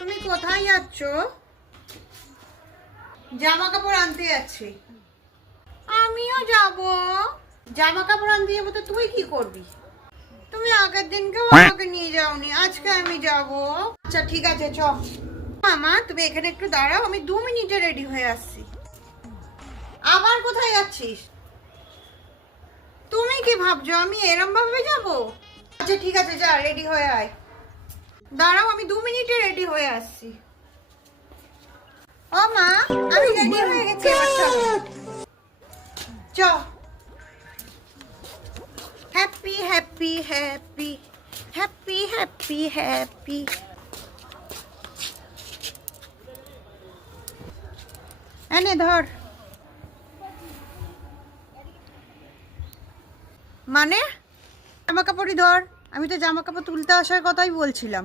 তুমি কোথায় যাচ্ছ? জামা কাপড় আনতে যাচ্ছি। আমিও যাব। জামা কাপড় আনতে যাবো তো তুই কি করবি? তুমি আগের দিনকেও আমাকে নিয়ে যাওনি, আজকে আমি যাব। আচ্ছা ঠিক আছে চ। মামা তুমি এখানে একটু দাঁড়াও, আমি 2 মিনিটে রেডি হয়ে আসছি। আবার কোথায় যাচ্ছিস? তুমি কি ভাবছো আমি এরম ভাবে যাব? আচ্ছা ঠিক আছে যা, রেডি হয়ে আয়। দাঁড়াও আমি 2 মিনিটে রেডি হয়ে আসছি। ও মা, আমি রেডি হয়ে গেছি, এবার চলো। চ। Happy happy happy happy happy happy. এনে ধর। মানে জামা কাপড়ই ধর, আমি তো জামা কাপড় তুলতে আসার কথাই বলছিলাম।